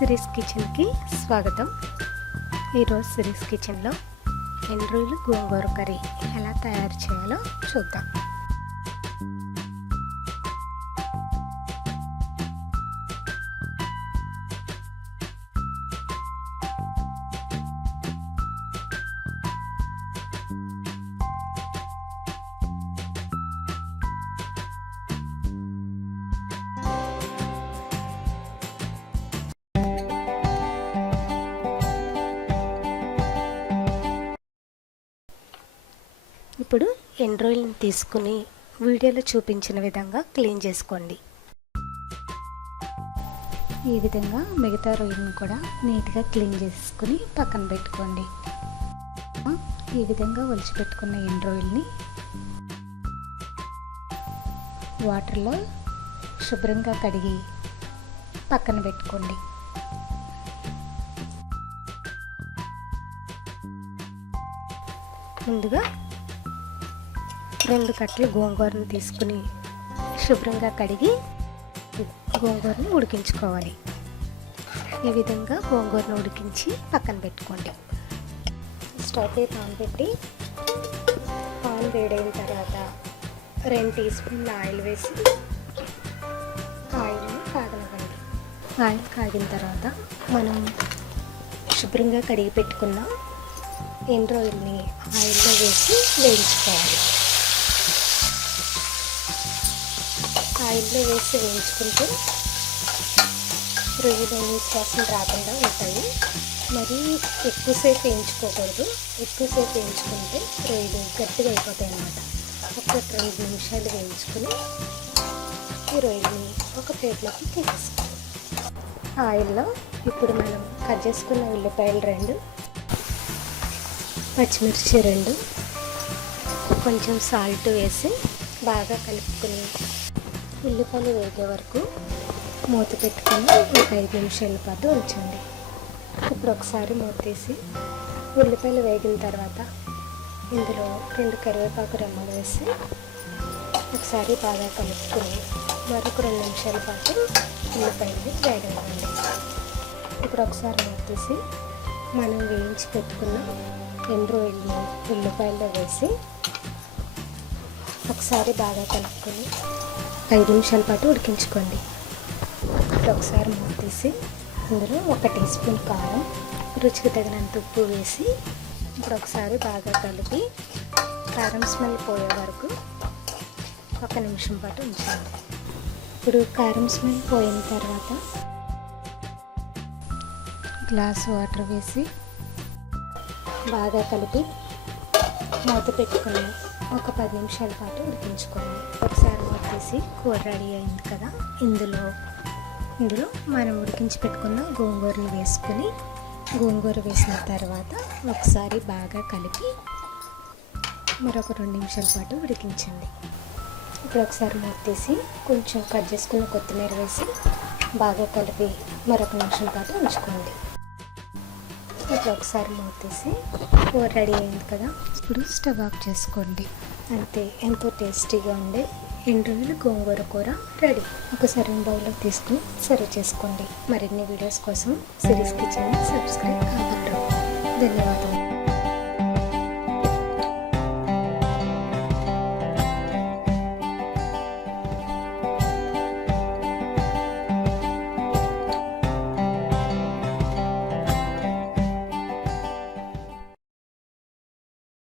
Series కిచెన్కి స్వాగతం. ఈరోజు సిరీస్ కిచెన్లో ఎండ్రాయిలు గోంగూర కర్రీ ఎలా తయారు చేయాలో చూద్దాం. ఇప్పుడు ఎండ్రాయిల్ని తీసుకుని వీడియోలో చూపించిన విధంగా క్లీన్ చేసుకోండి. ఈ విధంగా మిగతా రొయ్యలను కూడా నీట్గా క్లీన్ చేసుకుని పక్కన పెట్టుకోండి. ఈ విధంగా ఒలిచిపెట్టుకున్న ఎండ్రాయిల్ని వాటర్లో శుభ్రంగా కడిగి పక్కన పెట్టుకోండి. ముందుగా 2 కట్టలు గోంగూరను తీసుకుని శుభ్రంగా కడిగి గోంగూరని ఉడికించుకోవాలి. ఈ విధంగా గోంగూరను ఉడికించి పక్కన పెట్టుకోండి. స్టవ్ పై పాన్ పెట్టి పాన్ వేడైన తర్వాత 2 టీ స్పూన్ల ఆయిల్ వేసి ఆయిల్ని కాగనివ్వండి. ఆయిల్ కాగిన తర్వాత మనం శుభ్రంగా కడిగి పెట్టుకున్న ఎండ్రాయిల్ని ఆయిల్లో వేసి వేయించుకోవాలి. ఆయిల్లో వేసి వేయించుకుంటే రొయ్యలు నీసు వాసన రాకుండా ఉంటాయి. మరి ఎక్కువసేపు వేయించుకోకూడదు. ఎక్కువసేపు వేయించుకుంటే రొయ్యలు గట్టిగా అయిపోతాయి అన్నమాట. ఒక 2 నిమిషాలు వేయించుకుని ఈ రొయ్యని ఒక ప్లేట్లోకి తీసేసుకోవాలి. ఆయిల్లో ఇప్పుడు మనం కట్ చేసుకున్న ఉల్లిపాయలు 2, పచ్చిమిర్చి 2, కొంచెం సాల్ట్ వేసి బాగా కలుపుకొని ఉల్లిపాయలు వేగే వరకు మూత పెట్టుకొని ఒక 5 నిమిషాల పాటు ఉంచండి. ఇప్పుడు ఒకసారి మూత తీసి ఉల్లిపాయలు వేగిన తర్వాత ఇందులో 2 కరివేపాకు రెమ్మలు వేసి ఒకసారి బాగా కలుపుకొని మరొక 2 నిమిషాల పాటు ఉల్లిపాయలు వేగనివ్వండి. ఇప్పుడు ఒకసారి మూత తీసి మనం వేయించి పెట్టుకున్న ఎండ్రాయిల్ని ఉల్లిపాయల్లో వేసి ఒకసారి బాగా కలుపుకొని 5 నిమిషాల పాటు ఉడికించుకోండి. ఇప్పుడు ఒకసారి మూత తీసి ఇందులో 1 టీ స్పూన్ కారం, రుచికి తగినంత ఉప్పు వేసి ఇప్పుడు ఒకసారి బాగా కలిపి కారం స్మెల్ పోయే వరకు 1 నిమిషం పాటు ఉంచండి. ఇప్పుడు కారం స్మెల్ పోయిన తర్వాత గ్లాస్ వాటర్ వేసి బాగా కలిపి మూత పెట్టుకొని ఒక 10 నిమిషాల పాటు ఉడికించుకోండి. ఒకసారి మూత తీసి కూర రెడీ అయింది కదా. ఇందులో మనం ఉడికించి పెట్టుకున్న గోంగూరని వేసుకుని గోంగూర వేసిన తర్వాత ఒకసారి బాగా కలిపి మరొక 2 నిమిషాల పాటు ఉడికించండి. ఇప్పుడు ఒకసారి మూత తీసి కొంచెం కట్ చేసుకున్న కొత్తిమీర వేసి బాగా కలిపి మరొక నిమిషం పాటు ఉంచుకోండి. ఇప్పుడు ఒకసారి మూత తీసి కూర రెడీ అయింది కదా. ఇప్పుడు స్టవ్ ఆఫ్ చేసుకోండి. అంతే, ఎంతో టేస్టీగా ఉండే ఎండ్రాయిలు గోంగూర కూర రెడీ. ఒక సర్వింగ్ బౌల్లో తీసుకుని సర్వ్ చేసుకోండి. మరిన్ని వీడియోస్ కోసం సిరీస్ కిచెన్ని సబ్స్క్రైబ్ కాగలరు. ధన్యవాదాలు.